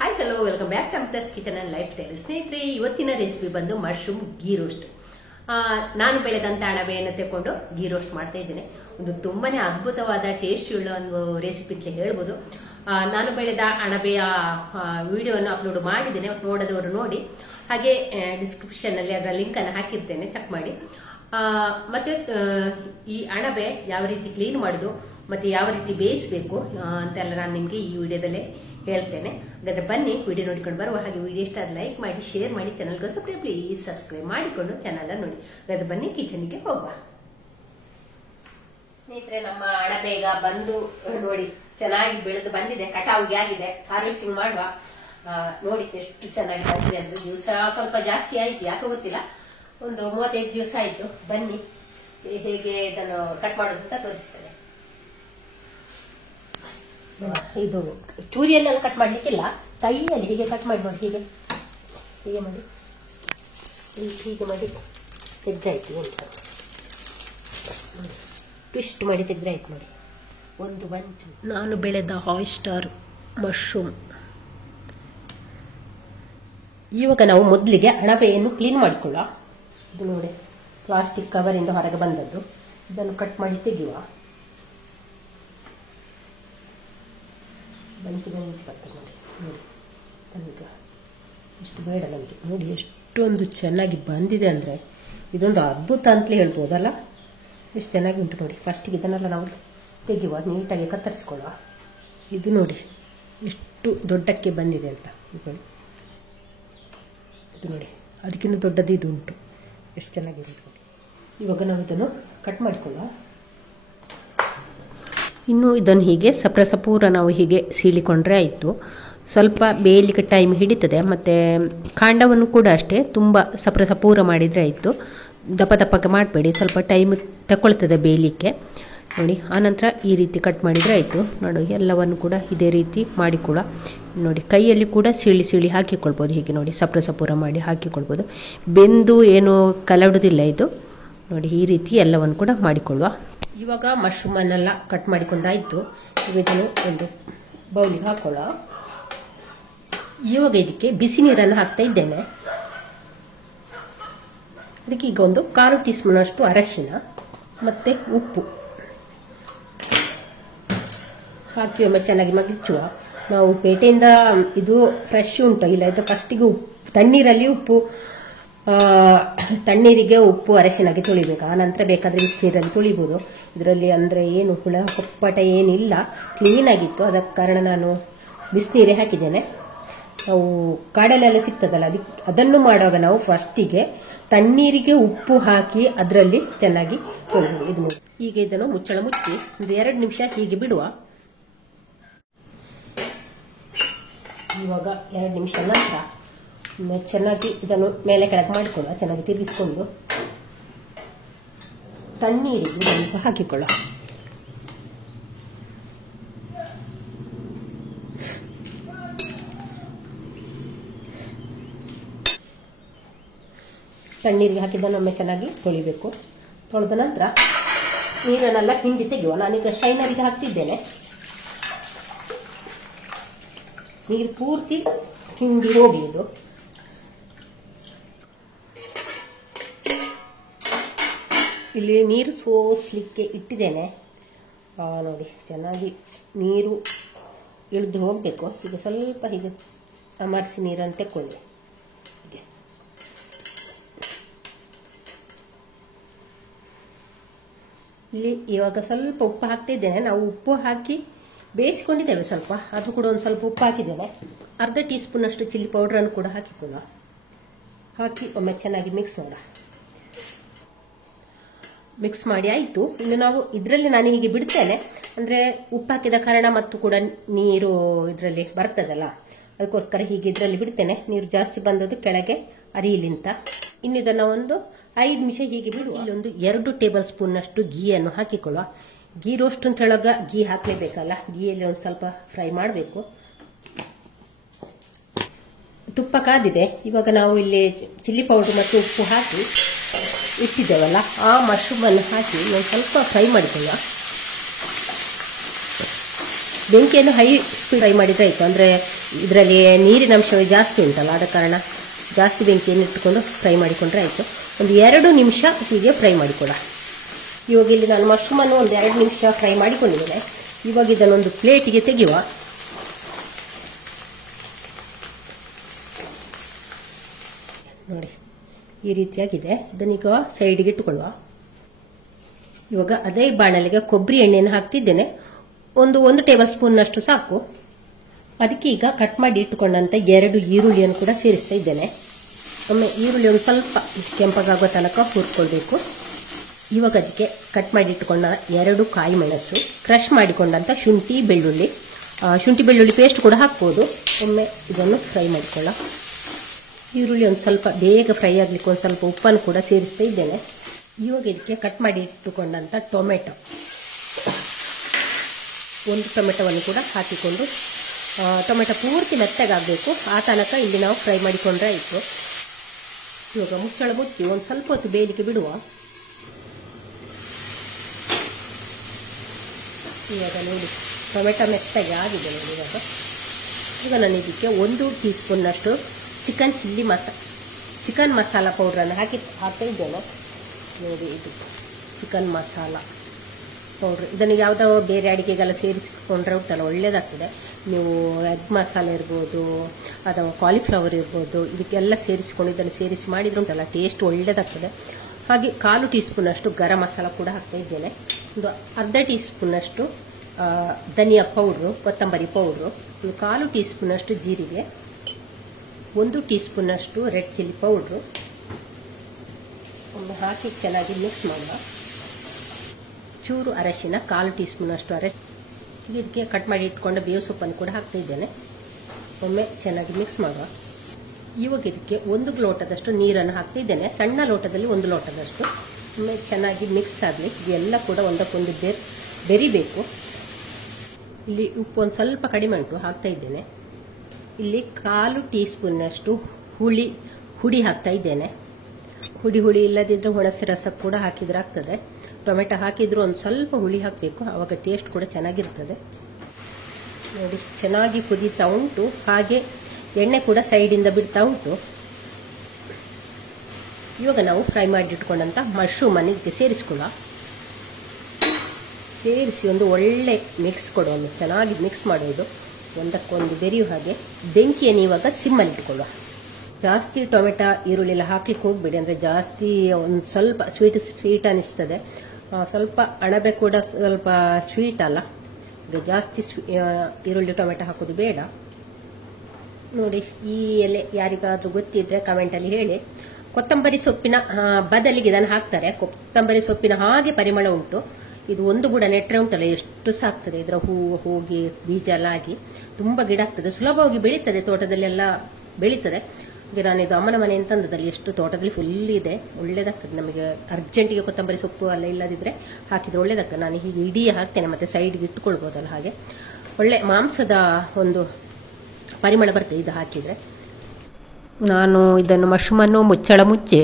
Hi hello welcome back to Amrutha's kitchen and lifestyle. ಸ್ನೇಹಿತರೆ, ಇವತ್ತಿನ recipe ಬಂದು mushroom ghee roast. ನಾನು ಬೆಳೆದಂತ ಅಣಬೆಯನ್ನು ತೆಕ್ಕೊಂಡು ಗೀ ರೋಸ್ಟ್ ಮಾಡ್ತಾ ಇದ್ದೇನೆ. ಒಂದು ತುಂಬಾನೇ ಅದ್ಭುತವಾದ ಟೇಸ್ಟ್ ಉಳ್ಳ ಒಂದು ರೆಸಿಪಿ ಅಂತ ಹೇಳ್ಬೋದು. ನಾನು ಬೆಳೆದ ಅಣಬೆಯ ವಿಡಿಯೋವನ್ನು ಅಪ್ಲೋಡ್ ಮಾಡಿದ್ದೇನೆ, ನೋಡದವರು ನೋಡಿ. ಹಾಗೆ ಡಿಸ್ಕ್ರಿಪ್ಷನ್ ಅಲ್ಲಿ ಅದರ ಲಿಂಕ್ ಅನ್ನು ಹಾಕಿರ್ತೇನೆ, ಚೆಕ್ ಮಾಡಿ. ಮತ್ತೆ ಈ ಅಣಬೆ ಯಾವ ರೀತಿ ಕ್ಲೀನ್ ಮಾಡುದು ಮತ್ತೆ ಯಾವ ರೀತಿ ಬೇಯಿಸಬೇಕು ಅಂತೆಲ್ಲ ನಾನು ನಿಮ್ಗೆ ಈ ವಿಡಿಯೋದಲ್ಲೇ ಹೇಳ್ತೇನೆ. ಹಾಗಾದ್ರೆ ಬನ್ನಿ ವಿಡಿಯೋ ನೋಡಿಕೊಂಡು ಬರುವ. ಹಾಗೆ ವಿಡಿಯೋ ಇಷ್ಟ ಆದ್ರೆ ಲೈಕ್ ಮಾಡಿ, ಶೇರ್ ಮಾಡಿ, ಚಾನಲ್ಗೆ ಪ್ಲೀಸ್ ಸಬ್ಸ್ಕ್ರೈಬ್ ಮಾಡಿಕೊಂಡು ಚಾನಲ್ ನೋಡಿ. ಹಾಗಾದ್ರೆ ಬನ್ನಿ ಕಿಚನ್ಗೆ ಹೋಗುವ. ಸ್ನೇಹಿತರೆ, ನಮ್ಮ ಅಣಬೆ ಈಗ ಬಂದು ನೋಡಿ ಚೆನ್ನಾಗಿ ಬೆಳೆದು ಬಂದಿದೆ, ಕಟಾವಿಗೆ ಆಗಿದೆ, ಹಾರ್ವೆಸ್ಟಿಂಗ್ ಮಾಡುವ. ನೋಡಿ ಎಷ್ಟು ಚೆನ್ನಾಗಿ ಬಂದಿದೆ ಅಂದ್ರೆ. ದಿವಸ ಸ್ವಲ್ಪ ಜಾಸ್ತಿ ಆಯ್ತು, ಯಾಕೆ ಗೊತ್ತಿಲ್ಲ, ಒಂದು 35 ದಿವಸ ಆಯ್ತು. ಬನ್ನಿ ಹೇಗೆ ಇದನ್ನು ಕಟ್ ಮಾಡೋದು ಅಂತ ತೋರಿಸ್ತೇನೆ. ಇದು ಚೂರಿಯಲ್ಲೆಲ್ಲ ಕಟ್ ಮಾಡ್ಲಿಕ್ಕಿಲ್ಲ, ಕೈಯಲ್ಲಿ ಹೀಗೆ ಕಟ್ ಮಾಡಿ ನೋಡಿ. ಹೀಗೆ ಹೀಗೆ ಮಾಡಿ, ಹೀಗೆ ಮಾಡಿ ತೆಗ್ದಾಯ್ತು. ಟ್ವಿಸ್ಟ್ ಮಾಡಿ ತೆಗ್ದಾಯ್ತು ನೋಡಿ. ಒಂದು ಬಂಚು ನಾನು ಬೆಳೆದ ಆಯಿಸ್ಟರ್ ಮಶ್ರೂಮ್. ಇವಾಗ ನಾವು ಮೊದಲಿಗೆ ಅಣಬೆಯನ್ನು ಕ್ಲೀನ್ ಮಾಡಿಕೊಳ್ಳ. ಇದು ನೋಡಿ, ಪ್ಲಾಸ್ಟಿಕ್ ಕವರ್ ಇಂದ ಹೊರಗೆ ಬಂದದ್ದು. ಇದನ್ನು ಕಟ್ ಮಾಡಿ ತೆಗೆಯುವ. ಬಂಚು ಬರ್ತದೆ ನೋಡಿ. ನಮಗೆ ಇಷ್ಟು ಬೇಡ ನಮಗೆ. ನೋಡಿ ಎಷ್ಟೊಂದು ಚೆನ್ನಾಗಿ ಬಂದಿದೆ ಅಂದರೆ ಇದೊಂದು ಅದ್ಭುತ ಅಂತಲೇ ಹೇಳ್ಬೋದಲ್ಲ, ಎಷ್ಟು ಚೆನ್ನಾಗಿ ಉಂಟು ನೋಡಿ. ಫಸ್ಟಿಗೆ ಇದನ್ನೆಲ್ಲ ನಾವು ತೆಗೆಯುವ, ನೀಟಾಗಿ ಕತ್ತರಿಸ್ಕೊಳ್ಳುವ. ಇದು ನೋಡಿ ಎಷ್ಟು ದೊಡ್ಡಕ್ಕೆ ಬಂದಿದೆ ಅಂತ. ಇದು ನೋಡಿ, ಅದಕ್ಕಿಂತ ದೊಡ್ಡದು ಇದು ಉಂಟು, ಎಷ್ಟು ಚೆನ್ನಾಗಿದೆ ನೋಡಿ. ಇವಾಗ ನಾವು ಇದನ್ನು ಕಟ್ ಮಾಡಿಕೊಳ್ಳುವ. ಇನ್ನು ಇದನ್ನು ಹೀಗೆ ಸಪೂರ ನಾವು ಹೀಗೆ ಸೀಳಿಕೊಂಡ್ರೆ ಆಯಿತು. ಸ್ವಲ್ಪ ಬೇಯಲಿಕ್ಕೆ ಟೈಮ್ ಹಿಡಿತದೆ, ಮತ್ತು ಕಾಂಡವನ್ನು ಕೂಡ ಅಷ್ಟೇ ತುಂಬ ಸಪೂರ ಮಾಡಿದರೆ ಆಯಿತು. ದಪ್ಪಕ್ಕೆ ಮಾಡಬೇಡಿ, ಸ್ವಲ್ಪ ಟೈಮ್ ತಗೊಳ್ತದೆ ಬೇಯಲಿಕ್ಕೆ ನೋಡಿ. ಆನಂತರ ಈ ರೀತಿ ಕಟ್ ಮಾಡಿದರೆ ಆಯಿತು. ನೋಡಿ, ಎಲ್ಲವನ್ನು ಕೂಡ ಇದೇ ರೀತಿ ಮಾಡಿಕೊಳ್ಳ. ನೋಡಿ, ಕೈಯಲ್ಲಿ ಕೂಡ ಸೀಳಿ ಹಾಕಿಕೊಳ್ಬೋದು. ಹೀಗೆ ನೋಡಿ ಸಪೂರ ಮಾಡಿ ಹಾಕಿಕೊಳ್ಬೋದು. ಬೆಂದು ಏನು ಕಲಡುವುದಿಲ್ಲ ಇದು. ನೋಡಿ, ಈ ರೀತಿ ಎಲ್ಲವನ್ನು ಕೂಡ ಮಾಡಿಕೊಳ್ಳುವ. ಇವಾಗ ಮಶ್ರೂಮನ್ನೆಲ್ಲ ಕಟ್ ಮಾಡಿಕೊಂಡಾಯ್ತು. ಈಗ ಇದನ್ನು ಒಂದು ಬೌಲಿಗೆ ಹಾಕೊಳ್ಳ. ಇವಾಗ ಇದಕ್ಕೆ ಬಿಸಿ ನೀರನ್ನು ಹಾಕ್ತಾ ಇದ್ದೇನೆ. ಅದಕ್ಕೆ ಈಗ ಒಂದು 1/4 ಟೀ ಸ್ಪೂನ್ ಅಷ್ಟು ಅರಶಿನ ಮತ್ತೆ ಉಪ್ಪು ಹಾಕಿ ಒಮ್ಮೆ ಚೆನ್ನಾಗಿ ಮಗಿಚುವ. ನಾವು ಪೇಟೆಯಿಂದ ಇದು ಫ್ರೆಶ್ ಉಂಟು, ಇಲ್ಲ ಇದ್ರೆ ಫಸ್ಟಿಗೆ ತಣ್ಣೀರಲ್ಲಿ ಉಪ್ಪು, ತಣ್ಣೀರಿಗೆ ಉಪ್ಪು ಅರಶಿನಾಗಿ ತೊಳಿಬೇಕು. ಆ ನಂತರ ಬೇಕಾದ್ರೆ ಬಿಸಿನೀರಲ್ಲಿ ತೊಳಿಬಹುದು. ಇದರಲ್ಲಿ ಅಂದ್ರೆ ಏನು ಹುಳ ಕೊಪ್ಪಟ ಏನಿಲ್ಲ, ಕ್ಲೀನ್ ಆಗಿತ್ತು. ಅದಕ್ಕೆ ಕಾರಣ ನಾನು ಬಿಸಿನೀರೇ ಹಾಕಿದ್ದೇನೆ. ನಾವು ಕಾಡಲ್ಲೆಲ್ಲ ಸಿಗ್ತದಲ್ಲ, ಅದನ್ನು ಮಾಡುವಾಗ ನಾವು ಫಸ್ಟಿಗೆ ತಣ್ಣೀರಿಗೆ ಉಪ್ಪು ಹಾಕಿ ಅದರಲ್ಲಿ ಚೆನ್ನಾಗಿ ತೊಳಿಬಹುದು. ಇದು ನೋಡಿ, ಈಗ ಇದನ್ನು ಮುಚ್ಚಳ ಮುಚ್ಚಿ ಒಂದು 2 ನಿಮಿಷ ಹೀಗೆ ಬಿಡುವ. ಇವಾಗ 2 ನಿಮಿಷ ನಂತರ ಚೆನ್ನಾಗಿ ಇದನ್ನು ಮೇಲೆ ಕೆಳಗೆ ಮಾಡಿಕೊಳ್ಳುವ. ಚೆನ್ನಾಗಿ ತಿರುಗಿಸಿಕೊಂಡು ತಣ್ಣೀರಿಗೆ ಸ್ವಲ್ಪ ಹಾಕಿಕೊಳ್ಳ. ತಣ್ಣೀರಿಗೆ ಹಾಕಿದ್ದನ್ನು ಒಮ್ಮೆ ಚೆನ್ನಾಗಿ ತೊಳಿಬೇಕು. ತೊಳೆದ ನಂತರ ನೀರನ್ನೆಲ್ಲ ಹಿಂಡಿ ತೆಗೆಯುವ. ನಾನೀಗ ಸ್ಟ್ರೈನರಿಗೆ ಹಾಕ್ತಿದ್ದೇನೆ. ನೀರು ಪೂರ್ತಿ ಹಿಂಡಿ ಹೋಗಿ ಇದು. ಇಲ್ಲಿ ನೀರು ಸೋಸಲಿಕ್ಕೆ ಇಟ್ಟಿದ್ದೇನೆ. ನೋಡಿ, ಚೆನ್ನಾಗಿ ನೀರು ಇಳಿದು ಹೋಗಬೇಕು. ಈಗ ಸ್ವಲ್ಪ ಹೀಗೆ ಅಮರ್ಸಿ ನೀರನ್ನು ತೆಕ್ಕೊಳ್ಳಿ. ಇಲ್ಲಿ ಇವಾಗ ಸ್ವಲ್ಪ ಉಪ್ಪು ಹಾಕ್ತಾ ಇದ್ದೇನೆ. ನಾವು ಉಪ್ಪು ಹಾಕಿ ಬೇಯಿಸಿಕೊಂಡಿದ್ದೇವೆ ಸ್ವಲ್ಪ, ಅದು ಕೂಡ ಒಂದು ಸ್ವಲ್ಪ ಉಪ್ಪು ಹಾಕಿದ್ದೇನೆ. 1/2 ಟೀ ಸ್ಪೂನ್ ಅಷ್ಟು ಚಿಲ್ಲಿ ಪೌಡರ್ ಅನ್ನು ಕೂಡ ಹಾಕಿಕೊಳ್ಳುವ. ಹಾಕಿ ಒಮ್ಮೆ ಚೆನ್ನಾಗಿ ಮಿಕ್ಸ್ ಮಾಡ. ಮಿಕ್ಸ್ ಮಾಡಿ ಆಯ್ತು. ಇನ್ನು ನಾವು ಇದರಲ್ಲಿ ನಾನು ಹೀಗೆ ಬಿಡ್ತೇನೆ, ಅಂದ್ರೆ ಉಪ್ಪು ಹಾಕಿದ ಕಾರಣ ಮತ್ತು ಕೂಡ ನೀರು ಇದರಲ್ಲಿ ಬರ್ತದಲ್ಲ, ಅದಕ್ಕೋಸ್ಕರ ಹೀಗೆ ಇದರಲ್ಲಿ ಬಿಡ್ತೇನೆ. ನೀರು ಜಾಸ್ತಿ ಬಂದದ್ದು ಕೆಳಗೆ ಅರಿಯಲಿಂತ. ಇನ್ನು ಇದನ್ನ ಒಂದು 5 ನಿಮಿಷ ಹೀಗೆ ಬಿಡುವ. ಇಲ್ಲೊಂದು 2 ಟೇಬಲ್ ಸ್ಪೂನ್ ಅಷ್ಟು ಗೀಯನ್ನು ಹಾಕಿಕೊಳ್ಳುವ. ಗೀ ರೋಸ್ಟ್ ಅಂತ ಹೇಳುವಾಗ ಗೀ ಹಾಕ್ಲೇಬೇಕಲ್ಲ, ಗೀಯಲ್ಲಿ ಒಂದು ಸ್ವಲ್ಪ ಫ್ರೈ ಮಾಡಬೇಕು. ತುಪ್ಪ ಕಾದಿದೆ. ಇವಾಗ ನಾವು ಇಲ್ಲಿ ಚಿಲ್ಲಿ ಪೌಡರ್ ಮತ್ತು ಉಪ್ಪು ಹಾಕಿ ಇಟ್ಟಿದ್ದೇವಲ್ಲ, ಆ ಮಶ್ರೂಮ್ ಅನ್ನು ಹಾಕಿ ಒಂದು ಸ್ವಲ್ಪ ಫ್ರೈ ಮಾಡಿಕೊಳ್ಳುವ. ಬೆಂಕಿಯನ್ನು ಹೈ ಸ್ಪೀಡ್ ಫ್ರೈ ಮಾಡಿದರೆ ಆಯಿತು. ಅಂದರೆ ಇದರಲ್ಲಿ ನೀರಿನ ಅಂಶ ಜಾಸ್ತಿ ಉಂಟಲ್ಲ, ಆದ ಕಾರಣ ಜಾಸ್ತಿ ಬೆಂಕಿಯನ್ನು ಇಟ್ಟುಕೊಂಡು ಫ್ರೈ ಮಾಡಿಕೊಂಡ್ರೆ ಆಯಿತು. ಒಂದು 2 ನಿಮಿಷ ಹೀಗೆ ಫ್ರೈ ಮಾಡಿಕೊಡ. ಇವಾಗ ಇಲ್ಲಿ ನಾನು ಮಶ್ರೂಮನ್ನು ಒಂದು 2 ನಿಮಿಷ ಫ್ರೈ ಮಾಡಿಕೊಂಡಿದ್ದೇನೆ. ಇವಾಗ ಇದನ್ನೊಂದು ಪ್ಲೇಟಿಗೆ ತೆಗೆಯುವ. ನೋಡಿ ಈ ರೀತಿಯಾಗಿದೆ. ಇದನ್ನೀಗ ಸೈಡ್ಗೆ ಇಟ್ಟುಕೊಳ್ಳುವ. ಇವಾಗ ಅದೇ ಬಾಣಲೆಗೆ ಕೊಬ್ಬರಿ ಎಣ್ಣೆಯನ್ನು ಹಾಕ್ತಿದ್ದೇನೆ. ಒಂದು ಟೇಬಲ್ ಸ್ಪೂನ್ನಷ್ಟು ಸಾಕು. ಅದಕ್ಕೆ ಈಗ ಕಟ್ ಮಾಡಿ ಇಟ್ಟುಕೊಂಡಂತ 2 ಈರುಳ್ಳಿಯನ್ನು ಕೂಡ ಸೇರಿಸ್ತಾ ಇದ್ದೇನೆ. ಒಮ್ಮೆ ಈರುಳ್ಳಿ ಒಂದು ಸ್ವಲ್ಪ ಕೆಂಪಗಾಗುವ ತನಕ ಹುರ್ಕೊಳ್ಬೇಕು. ಇವಾಗ ಅದಕ್ಕೆ ಕಟ್ ಮಾಡಿ ಇಟ್ಟುಕೊಂಡ 2 ಕಾಯಿ ಮೆಣಸು, ಕ್ರಶ್ ಮಾಡಿಕೊಂಡಂತ ಶುಂಠಿ ಬೆಳ್ಳುಳ್ಳಿ ಪೇಸ್ಟ್ ಕೂಡ ಹಾಕ್ಬೋದು. ಒಮ್ಮೆ ಇದನ್ನು ಫ್ರೈ ಮಾಡಿಕೊಳ್ಳ. ಈರುಳ್ಳಿ ಒಂದು ಸ್ವಲ್ಪ ಬೇಗ ಫ್ರೈ ಆಗ್ಲಿಕ್ಕೆ ಒಂದು ಸ್ವಲ್ಪ ಉಪ್ಪನ್ನು ಕೂಡ ಸೇರಿಸ್ತಾ ಇದ್ದೇನೆ. ಇವಾಗ ಇದಕ್ಕೆ ಕಟ್ ಮಾಡಿ ಇಟ್ಟುಕೊಂಡಂತ ಟೊಮೆಟೊ, 1 ಟೊಮೆಟೊವನ್ನು ಕೂಡ ಹಾಕಿಕೊಂಡು, ಟೊಮೆಟೊ ಪೂರ್ತಿ ಮೆತ್ತಗಾಗಬೇಕು, ಆ ತನಕ ಇಲ್ಲಿ ನಾವು ಫ್ರೈ ಮಾಡಿಕೊಂಡ್ರೆ ಆಯಿತು. ಇವಾಗ ಮುಚ್ಚಳ ಮುಚ್ಚಿ ಒಂದು ಸ್ವಲ್ಪ ಹೊತ್ತು ಬೇಯಲಿಕ್ಕೆ ಬಿಡುವ. ಇವಾಗ ನೋಡಿ ಟೊಮೆಟೊ ಮೆತ್ತಗೆ ಆಗಿದೆ ನೋಡಿ. ಈಗ ನಾನು ಇದಕ್ಕೆ 1 ಟೀ ಸ್ಪೂನ್ನಷ್ಟು ಚಿಕನ್ ಮಸಾಲ ಪೌಡ್ರನ್ನು ಹಾಕ್ತಾ ಇದ್ದೇನೆ. ನೋಡಿ ಇದು ಚಿಕನ್ ಮಸಾಲ ಪೌಡ್ರ್. ಇದನ್ನು ಯಾವುದೋ ಬೇರೆ ಅಡಿಗೆಗೆಲ್ಲ ಸೇರಿಸಿಕೊಂಡ್ರೆ ಉಂಟಲ್ಲ ಒಳ್ಳೇದಾಗ್ತದೆ. ನೀವು ಎಗ್ ಮಸಾಲೆ ಇರ್ಬೋದು ಅಥವಾ ಕಾಲಿಫ್ಲವರ್ ಇರ್ಬೋದು, ಇದಕ್ಕೆಲ್ಲ ಸೇರಿಸಿಕೊಂಡು ಇದನ್ನು ಸೇರಿಸಿ ಮಾಡಿದ್ರೆ ಉಂಟಲ್ಲ ಟೇಸ್ಟ್ ಒಳ್ಳೇದಾಗ್ತದೆ. ಹಾಗೆ 1/4 ಟೀ ಸ್ಪೂನ್ನಷ್ಟು ಗರಂ ಮಸಾಲ ಕೂಡ ಹಾಕ್ತಾ ಇದ್ದೇನೆ. ಒಂದು ಅರ್ಧ ಟೀ ಸ್ಪೂನ್ನಷ್ಟು ಧನಿಯಾ ಪೌಡ್ರು, ಕೊತ್ತಂಬರಿ ಪೌಡ್ರು, 1/4 ಟೀ ಸ್ಪೂನ್ನಷ್ಟು ಜೀರಿಗೆ, 1 ಟೀ ಸ್ಪೂನ್ನಷ್ಟು ರೆಡ್ ಚಿಲ್ಲಿ ಪೌಡ್ರು. ಒಮ್ಮೆ ಹಾಕಿ ಚೆನ್ನಾಗಿ ಮಿಕ್ಸ್ ಮಾಡುವ. ಚೂರು ಅರಶಿನ, 1/4 ಟೀ ಸ್ಪೂನ್ನಷ್ಟು ಅರಶಿನ. ಇದಕ್ಕೆ ಕಟ್ ಮಾಡಿ ಇಟ್ಕೊಂಡ ಬೇವು ಸೊಪ್ಪನ್ನು ಕೂಡ ಹಾಕ್ತಾ ಇದ್ದೇನೆ. ಒಮ್ಮೆ ಚೆನ್ನಾಗಿ ಮಿಕ್ಸ್ ಮಾಡುವ. ಇವಾಗ ಇದಕ್ಕೆ 1 ಲೋಟದಷ್ಟು ನೀರನ್ನು ಹಾಕ್ತಾ ಇದ್ದೇನೆ. ಸಣ್ಣ ಲೋಟದಲ್ಲಿ 1 ಲೋಟದಷ್ಟು. ಒಮ್ಮೆ ಚೆನ್ನಾಗಿ ಮಿಕ್ಸ್ ಆಗಲಿ. ಇದೆಲ್ಲ ಕೂಡ ಒಂದಕ್ಕೊಂದು ಬೆರಿಬೇಕು. ಇಲ್ಲಿ ಉಪ್ಪು ಒಂದು ಸ್ವಲ್ಪ ಕಡಿಮೆ ಉಂಟು, ಹಾಕ್ತಾ ಇದ್ದೇನೆ. ಇಲ್ಲಿ 1/4 ಟೀ ಸ್ಪೂನ್ನಷ್ಟು ಹುಳಿ ಹಾಕ್ತಾ ಇದ್ದೇನೆ. ಹುಳಿ ಇಲ್ಲದಿದ್ರೆ ಹುಣಸೆ ರಸ ಕೂಡ ಹಾಕಿದ್ರೆ ಆಗ್ತದೆ. ಟೊಮೆಟೊ ಹಾಕಿದ್ರು ಒಂದು ಸ್ವಲ್ಪ ಹುಳಿ ಹಾಕಬೇಕು, ಆವಾಗ ಟೇಸ್ಟ್ ಕೂಡ ಚೆನ್ನಾಗಿರ್ತದೆ. ನೋಡಿ ಚೆನ್ನಾಗಿ ಕುದೀತಾ ಉಂಟು. ಹಾಗೆ ಎಣ್ಣೆ ಕೂಡ ಸೈಡಿಂದ ಬಿಡ್ತಾ ಉಂಟು. ಇವಾಗ ನಾವು ಫ್ರೈ ಮಾಡಿಟ್ಕೊಂಡಂತ ಮಶ್ರೂಮ್ ಅನ್ನು ಇದಕ್ಕೆ ಸೇರಿಸಿಕೊಳ್ಳುವ. ಸೇರಿಸಿ ಒಂದು ಒಳ್ಳೆ ಮಿಕ್ಸ್ ಕೊಡೋದು. ಚೆನ್ನಾಗಿ ಮಿಕ್ಸ್ ಮಾಡೋದು, ಒಂದಕ್ಕೊಂದು ಬೆರೆಯುವ ಹಾಗೆ. ಬೆಂಕಿಯನ್ನು ಇವಾಗ ಸಿಮ್ಮಲ್ಲಿ ಇಟ್ಕೊಳ್ಳುವ. ಜಾಸ್ತಿ ಟೊಮೆಟೊ ಈರುಳ್ಳಿ ಎಲ್ಲ ಹಾಕ್ಲಿಕ್ಕೆ ಹೋಗ್ಬೇಡಿ, ಅಂದ್ರೆ ಜಾಸ್ತಿ ಒಂದು ಸ್ವಲ್ಪ ಸ್ವೀಟ್ ಅನಿಸ್ತದೆ. ಸ್ವಲ್ಪ ಅಣಬೆ ಕೂಡ ಸ್ವಲ್ಪ ಸ್ವೀಟ್ ಅಲ್ಲ, ಈಗ ಜಾಸ್ತಿ ಈರುಳ್ಳಿ ಟೊಮೆಟೊ ಹಾಕೋದು ಬೇಡ. ನೋಡಿ ಈ ಎಲೆ ಯಾರಿಗಾದ್ರೂ ಗೊತ್ತಿದ್ರೆ ಕಮೆಂಟಲ್ಲಿ ಹೇಳಿ. ಕೊತ್ತಂಬರಿ ಸೊಪ್ಪಿನ ಬದಲಿಗೆ ಇದನ್ನು ಹಾಕ್ತಾರೆ. ಕೊತ್ತಂಬರಿ ಸೊಪ್ಪಿನ ಹಾಗೆ ಪರಿಮಳ ಉಂಟು. ಇದು ಒಂದು ಬುಡ ನೆಟ್ರೆ ಉಂಟಲ್ಲ ಎಷ್ಟು ಸಾಕ್ತದೆ. ಇದರ ಹೂವು ಹೋಗಿ ಬೀಜ ಎಲ್ಲ ಆಗಿ ತುಂಬಾ ಗಿಡ ಆಗ್ತದೆ. ಸುಲಭವಾಗಿ ಬೆಳೀತದೆ, ತೋಟದಲ್ಲೆಲ್ಲ ಬೆಳೀತದೆ. ಈಗ ನಾನು ಇದು ಅಮ್ಮನ ಮನೆ ಅಂತಂದದಲ್ಲಿ ಎಷ್ಟು ತೋಟದಲ್ಲಿ ಫುಲ್ ಇದೆ, ಒಳ್ಳೇದಾಗ್ತದೆ. ನಮಗೆ ಅರ್ಜೆಂಟಿಗೆ ಕೊತ್ತಂಬರಿ ಸೊಪ್ಪು ಅಲ್ಲ ಇಲ್ಲದಿದ್ರೆ ಹಾಕಿದ್ರೆ ಒಳ್ಳೇದಾಗ್ತದೆ. ನಾನು ಹೀಗೆ ಇಡೀ ಹಾಕ್ತೇನೆ, ಮತ್ತೆ ಸೈಡ್ಗೆ ಇಟ್ಕೊಳ್ಬೋದಲ್ಲ. ಹಾಗೆ ಒಳ್ಳೆ ಮಾಂಸದ ಒಂದು ಪರಿಮಳ ಬರ್ತದೆ ಇದು ಹಾಕಿದ್ರೆ. ನಾನು ಇದನ್ನು ಮಶ್ರೂಮನ್ನು ಮುಚ್ಚಳ ಮುಚ್ಚಿ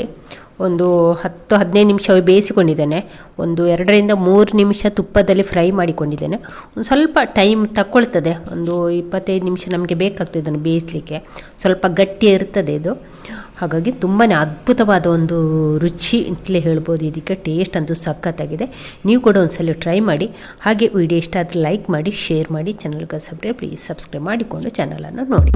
ಒಂದು 10-15 ನಿಮಿಷ ಬೇಯಿಸಿಕೊಂಡಿದ್ದೇನೆ. ಒಂದು 2ರಿಂದ 3 ನಿಮಿಷ ತುಪ್ಪದಲ್ಲಿ ಫ್ರೈ ಮಾಡಿಕೊಂಡಿದ್ದೇನೆ. ಒಂದು ಸ್ವಲ್ಪ ಟೈಮ್ ತಗೊಳ್ತದೆ, ಒಂದು 25 ನಿಮಿಷ ನಮಗೆ ಬೇಕಾಗ್ತದೆ ಇದನ್ನು ಬೇಯಿಸಲಿಕ್ಕೆ. ಸ್ವಲ್ಪ ಗಟ್ಟಿ ಇರ್ತದೆ ಇದು. ಹಾಗಾಗಿ ತುಂಬಾ ಅದ್ಭುತವಾದ ಒಂದು ರುಚಿ ಅಂತಲೇ ಹೇಳ್ಬೋದು. ಇದಕ್ಕೆ ಟೇಸ್ಟ್ ಅಂತೂ ಸಖತ್ತಾಗಿದೆ. ನೀವು ಕೂಡ ಒಂದ್ಸಲ ಟ್ರೈ ಮಾಡಿ. ಹಾಗೆ ವಿಡಿಯೋ ಇಷ್ಟ ಆದರೆ ಲೈಕ್ ಮಾಡಿ, ಶೇರ್ ಮಾಡಿ, ಚಾನಲ್ಗೆ ಪ್ಲೀಸ್ ಸಬ್ಸ್ಕ್ರೈಬ್ ಮಾಡಿಕೊಂಡು ಚಾನಲನ್ನು ನೋಡಿ.